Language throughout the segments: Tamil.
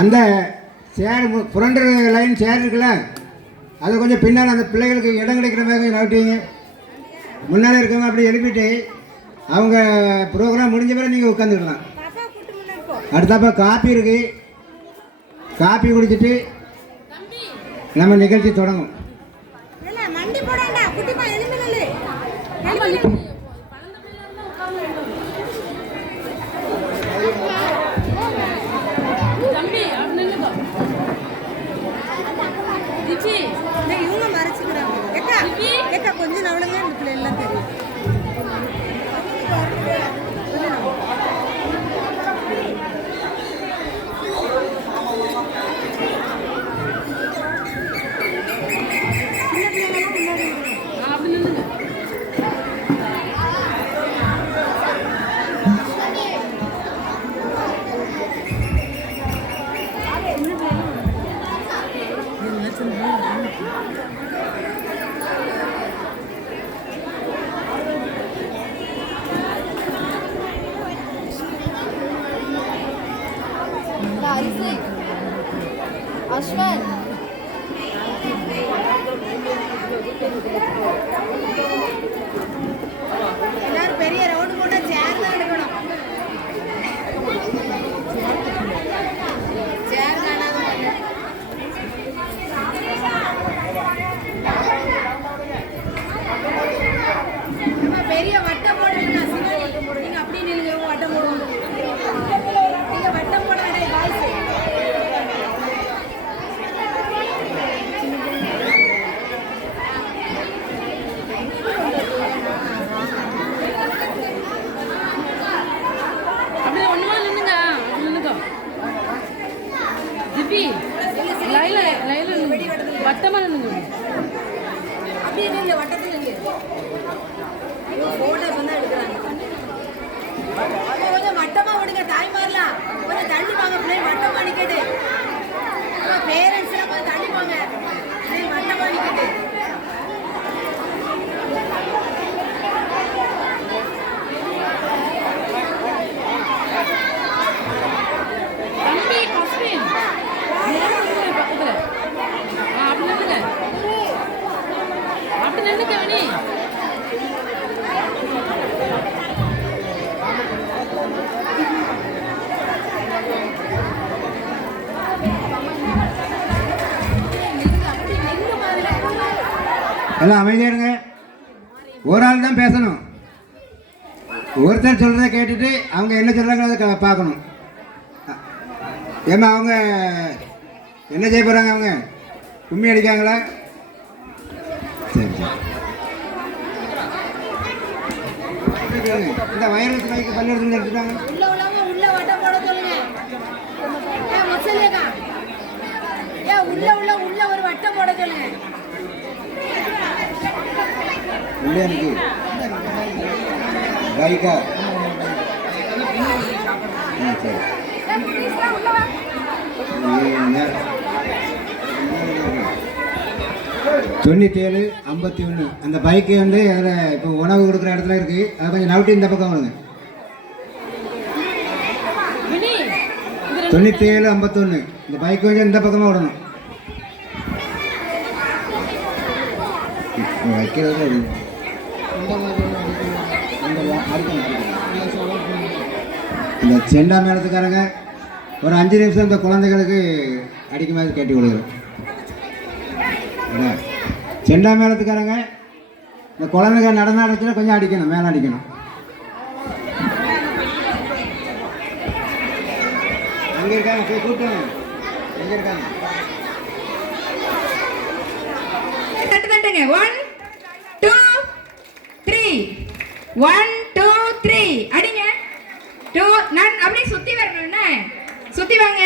அந்த சேர் ஃப்ரண்ட் லைன் சேர் இருக்குல்ல அது கொஞ்சம் பின்னால் அந்த பிள்ளைகளுக்கு இடம் கிடைக்கிற மாதிரி நகட்டிங்க முன்னால் இருக்கவங்க அப்படி எழுப்பிட்டு அவங்க ப்ரோக்ராம் முடிஞ்ச பிறகு நீங்கள் உட்காந்துக்கலாம். அடுத்தப்ப காப்பி இருக்கு. காப்பி குடிச்சிட்டு நம்ம நிகழ்ச்சி தொடங்கும். Osman. அப்படியே நில்லு வட்டத்தில் நில்லு போட்டோ தான் எடுக்கிறாங்க. அம்மா, கொஞ்சம் வட்டமா விடுங்க தாய்மார்லாம். கொஞ்சம் தள்ளி வாங்க பிள்ளைங்க வட்டமா நிக்கட்டு. பேரண்ட்ஸ் கொஞ்சம் தள்ளி வாங்க. பிள்ளைங்க வட்டமா நிக்கட்டு. எல்லாம் அமைதியா இருங்க. ஒரு ஆள் தான் பேசணும். ஒருத்தர் சொல்கிறத கேட்டுட்டு அவங்க என்ன சொல்கிறாங்கிறத க- பார்க்கணும். ஏம்மா அவங்க என்ன செய்ய போகிறாங்க அவங்க? கும்மி அடிக்காங்களா சரி சரி. இந்த வைரஸ் நோய்க்கு பல்லெடுத்து எடுத்துட்டாங்க. உள்ள உள்ள உள்ள ஒரு வட்டம் போட சொல்லுங்க. உள்ளே எனக்கு பைக்கா சரி. தொண்ணூற்றி ஏழு ஐம்பத்தி ஒன்று அந்த பைக்கு வந்து அதில் இப்போ உணவு கொடுக்குற இடத்துல இருக்குது அதை கொஞ்சம் நவுட்டி இந்த பக்கம் வருங்க தொண்ணூற்றி ஏழு ஐம்பத்தொன்று இந்த பைக் கொஞ்சம் இந்த பக்கமாக விடணும். இப்போ வைக்கிறது இந்த அடிக்கணும், இந்த செண்டா மேளத்துக்காரங்க ஒரு அஞ்சு நிமிஷம் இந்த குழந்தைகளுக்கு அடிக்க மாதிரி கேட்டு கொடுக்குறோம் செண்டா மேளத்துக்காரங்க இந்த குழந்தைங்க நடன இடத்துல கொஞ்சம் அடிக்கணும் மேலே அடிக்கணும். அங்கே இருக்காங்க போய் கூப்பிட்டாங்க. எங்கே இருக்காங்க? தட்டு தட்டுங்க. One two three one three அடிங்க. டூ நான் அப்படியே சுத்தி வரணும் என்ன? சுத்தி வாங்க.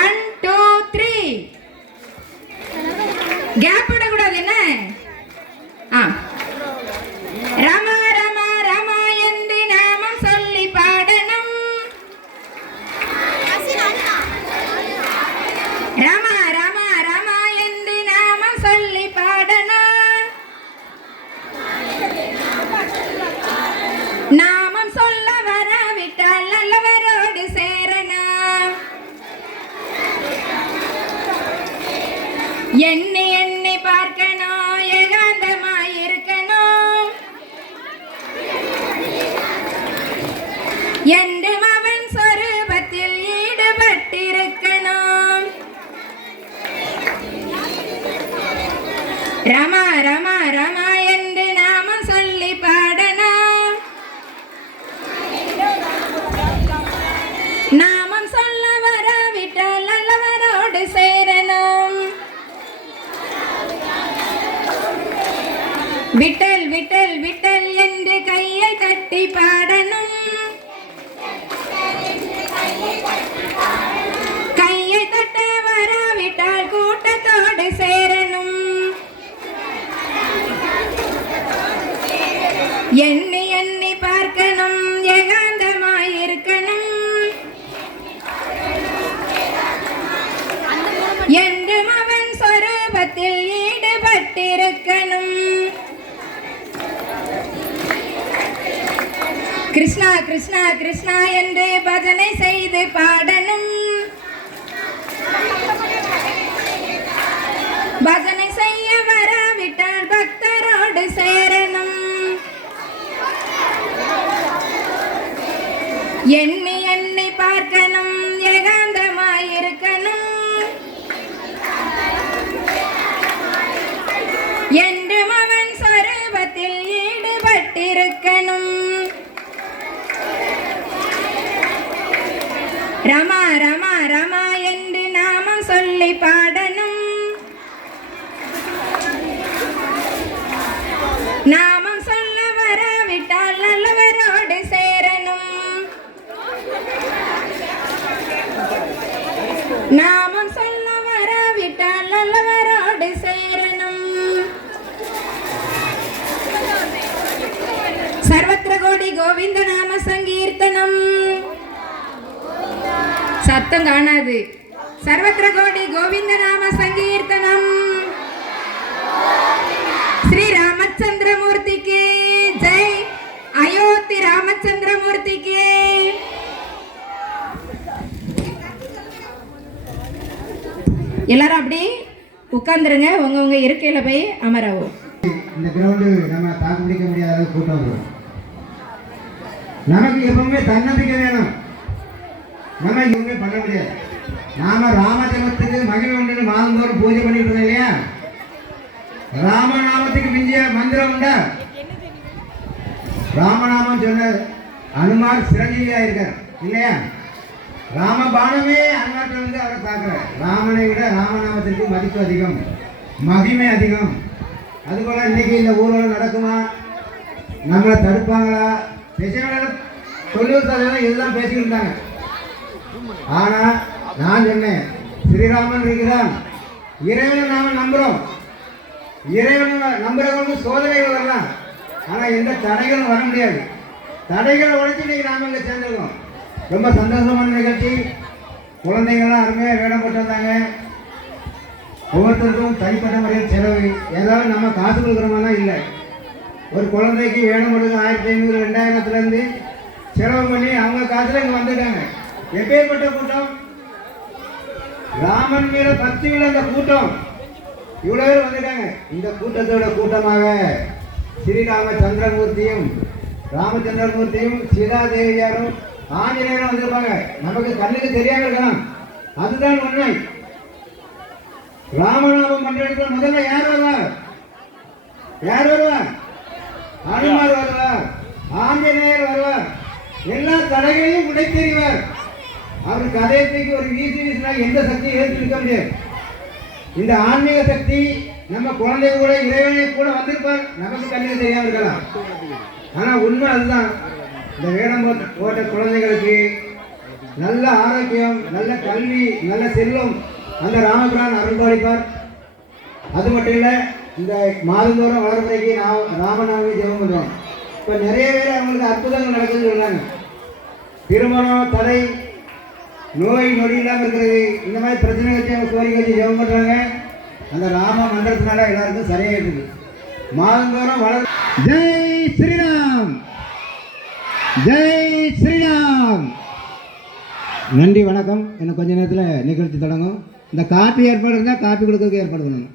ஒன் டூ த்ரீ கேப் என்னை என்னை பார்க்கணும் ஏகாந்தமாய் இருக்கணும். என்றும் அவன் சொரூபத்தில் ஈடுபட்டிருக்கணும்? ரமா ரமா. விட்டல் விட்டல் என்று கையை தட்டி கிருஷ்ணா கிருஷ்ணா என்று பஜனை செய்து பா ரமா ரமா சத்தம் காணாது. சர்வத்திர கோடி கோவிந்த நாம சங்கீர்த்தனம். ஸ்ரீ ராமச்சந்திரமூர்த்திக்கு ஜெய். அயோத்தி ராமச்சந்திரமூர்த்திக்கு. எல்லாரும் அப்படி உட்காந்துருங்க உங்க உங்க இருக்கையில போய் அமரவும். இந்த கிரவுண்டு நம்ம தாக்கு பிடிக்க முடியாத கூட்டம் நமக்கு எப்பவுமே தன்னம்பிக்கை வேணும். நம்ம எதுவுமே பண்ண முடியாது. நாம ராமஜபத்துக்கு மகிழ் ஒன்று மாதந்தோறும் பூஜை பண்ணிட்டு இருந்தோம் இல்லையா? ராமநாமத்துக்கு மிஞ்சிய மந்திரம் உண்டா? ராமநாமம் சொன்ன அனுமார் சிரஞ்சீவியா இருக்கார் இல்லையா? ராமபானமே அனுமாட்டில் வந்து அவரை தாக்குறார் ராமனை விட ராமநாமத்திற்கு மதிப்பு அதிகம் மகிமை அதிகம். அதுபோல் இன்னைக்கு இந்த ஊரில் நடக்குமா? நம்மளை தடுப்பாங்களா? பேசுகிறாங்க தொண்ணூறு சதவீதம் இதுதான் பேசிக்கிட்டு இருந்தாங்க ஆனா நான் சொன்னேன் ஸ்ரீராமன் இருக்கிறான். இறைவனை நாம நம்புறோம். இறைவனை நம்புறவங்க சோதனைகள் வரலாம் ஆனா எந்த தடைகளும் வர முடியாது. தடைகளை உழைச்சி இன்னைக்கு நாம இங்க சேர்ந்துருக்கோம். ரொம்ப சந்தோஷமான நிகழ்ச்சி. குழந்தைங்கள்லாம் அருமையாக வேடம் போட்டிருந்தாங்க வந்தாங்க. ஒவ்வொருத்தருக்கும் தனிப்பட்ட முறையில் செலவு. ஏதாவது நம்ம காசு கொடுக்குறோமெல்லாம் இல்லை. ஒரு குழந்தைக்கு வேணும் கொடுக்க ஆயிரத்தி ஐநூறு ரெண்டாயிரத்துலேருந்து செலவு பண்ணி அவங்க காசில் இங்கே வந்துட்டாங்க. எப்பேற்பட்ட கூட்டம். ராமன் மேல பக்தி உள்ள அந்த கூட்டம். இவ்வளோ பேர் வந்திருக்காங்க இந்த கூட்டத்தோட கூட்டமாக ஸ்ரீராம சந்திரமூர்த்தியும் ராமச்சந்திரமூர்த்தியும் சீதாதேவியாரும் ஆஞ்சநேயரும் வந்திருப்பாங்க. நமக்கு கண்ணுக்கு தெரியாம இருக்கலாம். அதுதான் உண்மை. ராமநாமம் பண்றதுக்கு முதல்ல யார் வருவார் யார் வருவார் அனுமார் வருவார் ஆஞ்சநேயர் வருவார். எல்லா தடைகளையும் உடைத்தெறிவார். அவர் தூக்கி ஒரு வீசி வீசினா எந்த சக்தியும் ஏற்றிருக்க முடியாது. இந்த ஆன்மீக சக்தி நம்ம குழந்தை கூட இறைவனை கூட வந்திருப்பார். நமக்கு கண்ணுக்கு தெரியாம இருக்கலாம் ஆனா உண்மை அதுதான். இந்த வேடம் போட்ட- போட்ட குழந்தைகளுக்கு நல்ல ஆரோக்கியம் நல்ல கல்வி நல்ல செல்வம். அந்த ராமபிரான் அருள்பாலிப்பார். அது மட்டும் இல்லை இந்த மாதந்தோறும் வளர்ப்புறைக்கு நாம் ராமநாமி ஜெபம் பண்ணுறோம் இப்போ நிறைய பேர் அவங்களுக்கு அற்புதங்கள் நடக்குதுன்னு சொன்னாங்க திருமணம் தடை நோய் நொடி இல்லாமல் இருக்கிறது. இந்த மாதிரி பிரச்சனை வச்சு கோரிக்கை வச்சு ஜெபம் பண்ணுறாங்க அந்த ராம மந்திரத்தினால எல்லாருக்கும் சரியாயிருக்கு மாதந்தோறும் வளர் ஜெய் ஸ்ரீராம்! ஜெய் ஸ்ரீராம்! நன்றி வணக்கம். இன்னும் கொஞ்ச நேரத்தில் நிகழ்ச்சி தொடங்கும். இந்த காப்பி ஏற்பாடு இருந்தால் காப்பி கொடுக்கறதுக்கு ஏற்பாடு பண்ணணும்.